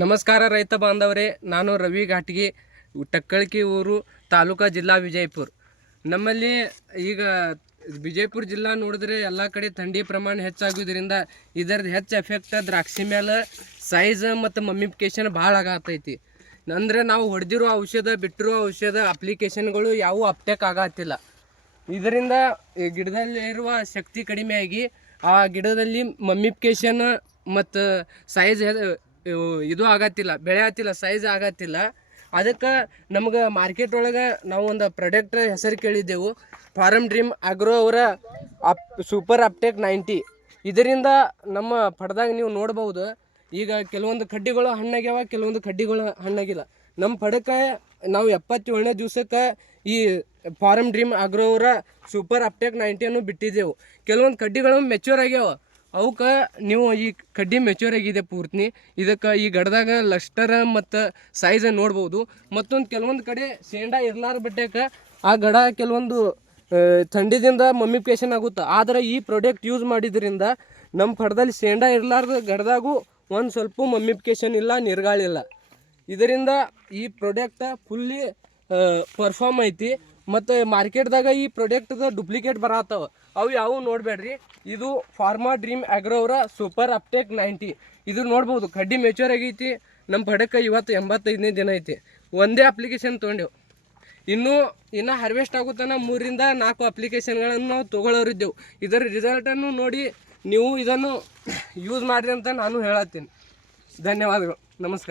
ನಮಸ್ಕಾರ ರೈತ ಬಾಂಧವರೇ, ನಾನು ರವಿ ಘಾಟ್ಗಿ, ಟಕ್ಕಳ್ಕಿ ಊರು, ತಾಲೂಕಾ ಜಿಲ್ಲಾ ವಿಜಯಪುರ. ನಮ್ಮಲ್ಲಿ ಈಗ ವಿಜಯಪುರ ಜಿಲ್ಲಾ ನೋಡಿದ್ರೆ ಎಲ್ಲ ಕಡೆ ಥಂಡಿ ಪ್ರಮಾಣ ಹೆಚ್ಚಾಗೋದ್ರಿಂದ ಇದರದ್ದು ಹೆಚ್ಚು ಎಫೆಕ್ಟ್ ದ್ರಾಕ್ಷಿ ಮೇಲೆ ಸೈಜ್ ಮತ್ತು ಮಮ್ಮಿಫಿಕೇಶನ್ ಭಾಳ ಆಗತ್ತೈತಿ ಅಂದರೆ ನಾವು ಹೊಡೆದಿರೋ ಔಷಧ, ಬಿಟ್ಟಿರೋ ಔಷಧ ಅಪ್ಲಿಕೇಶನ್ಗಳು ಯಾವೂ ಅಪ್ಟೇಕ್ ಆಗತ್ತಿಲ್ಲ. ಇದರಿಂದ ಗಿಡದಲ್ಲಿರುವ ಶಕ್ತಿ ಕಡಿಮೆಯಾಗಿ ಆ ಗಿಡದಲ್ಲಿ ಮಮ್ಮಿಫಿಕೇಶನ್ ಮತ್ತು ಸೈಜ್ ಇದು ಆಗತ್ತಿಲ್ಲ, ಬೆಳೆ ಆಗತ್ತಿಲ್ಲ ಸೈಜ್ ಆಗತ್ತಿಲ್ಲ. ಅದಕ್ಕೆ ನಮ್ಗೆ ಮಾರ್ಕೆಟ್ ಒಳಗೆ ನಾವು ಒಂದು ಪ್ರಾಡಕ್ಟ್ ಹೆಸರು ಕೇಳಿದ್ದೆವು ಫಾರಮ್ ಡ್ರೀಮ್ ಅಗ್ರೋ ಅವರ ಅಪ್ ಸೂಪರ್ ಅಪ್ಟೆಕ್ ನೈಂಟಿ ಇದರಿಂದ ನಮ್ಮ ಪಡ್ದಾಗ ನೀವು ನೋಡ್ಬೋದು ಈಗ ಕೆಲವೊಂದು ಕಡ್ಡಿಗಳು ಹಣ್ಣಾಗ್ಯಾವ, ಕೆಲವೊಂದು ಕಡ್ಡಿಗಳು ಹಣ್ಣಾಗಿಲ್ಲ. ನಮ್ಮ ಪಡಕ್ಕೆ ನಾವು ಎಪ್ಪತ್ತೇಳನೇ ದಿವ್ಸಕ್ಕೆ ಈ ಫಾರಮ್ ಡ್ರೀಮ್ ಅಗ್ರೋ ಅವರ ಸೂಪರ್ ಅಪ್ಟೆಕ್ ನೈಂಟಿಯನ್ನು ಬಿಟ್ಟಿದ್ದೆವು. ಕೆಲವೊಂದು ಕಡ್ಡಿಗಳು ಮೆಚ್ಯೂರ್ ಆಗ್ಯಾವ ಅವಕ್ಕೆ ನೀವು ಈ ಕಡ್ಡಿ ಮೆಚೂರ್ ಆಗಿದೆ ಪೂರ್ತಿ. ಇದಕ್ಕೆ ಈ ಗಡದಾಗ ಲಸ್ಟರ್ ಮತ್ತು ಸೈಜ್ ನೋಡ್ಬೋದು. ಮತ್ತೊಂದು ಕೆಲವೊಂದು ಕಡೆ ಸೇಂಡ ಇರ್ಲಾರ ಬಿಟ್ಟಕ್ಕೆ ಆ ಗಡ ಕೆಲವೊಂದು ಥಂಡಿದಿಂದ ಮಮ್ಮಿಫಿಕೇಶನ್ ಆಗುತ್ತೆ. ಆದರೆ ಈ ಪ್ರಾಡಕ್ಟ್ ಯೂಸ್ ಮಾಡಿದ್ರಿಂದ ನಮ್ಮ ಪಡದಲ್ಲಿ ಸೇಂಡ ಇರ್ಲಾರ್ದ ಗಡದಾಗೂ ಒಂದು ಸ್ವಲ್ಪ ಮಮ್ಮಿಫಿಕೇಶನ್ ಇಲ್ಲ ನಿರ್ಗಾಳಿಲ್ಲ ಇದರಿಂದ ಈ ಪ್ರಾಡಕ್ಟ ಫುಲ್ಲಿ ಪರ್ಫಾಮ್ ಐತಿ. ಮತ್ತು ಮಾರ್ಕೆಟ್ದಾಗ ಈ ಪ್ರೊಡಕ್ಟ್ದ ಡುಪ್ಲಿಕೇಟ್ ಬರತ್ತವ ಅವು ಯಾವ ನೋಡಬೇಡ್ರಿ. ಇದು ಫಾರ್ಮಾ ಡ್ರೀಮ್ ಅಗ್ರೋವ್ರ ಸೂಪರ್ ಅಪ್ಟೆಕ್ ನೈಂಟಿ. ಇದು ನೋಡ್ಬೋದು, ಕಡ್ಡಿ ಮೆಚೂರ್ ಆಗೈತಿ. ನಮ್ಮ ಪಡಕ್ಕೆ ಇವತ್ತು ಎಂಬತ್ತೈದನೇ ದಿನ ಐತಿ. ಒಂದೇ ಅಪ್ಲಿಕೇಶನ್ ತೊಗೊಂಡೆವು. ಇನ್ನೂ, ಇನ್ನು ಹಾರ್ವೆಸ್ಟ್ ಆಗುತ್ತಾನ ಮೂರಿಂದ ನಾಲ್ಕು ಅಪ್ಲಿಕೇಶನ್ಗಳನ್ನು ನಾವು ತೊಗೊಳೋರಿದ್ದೆವು ಇದರ ರಿಸಲ್ಟನ್ನು ನೋಡಿ ನೀವು ಇದನ್ನು ಯೂಸ್ ಮಾಡಿರಿ ಅಂತ ನಾನು ಹೇಳತ್ತೀನಿ. ಧನ್ಯವಾದಗಳು. ನಮಸ್ಕಾರ.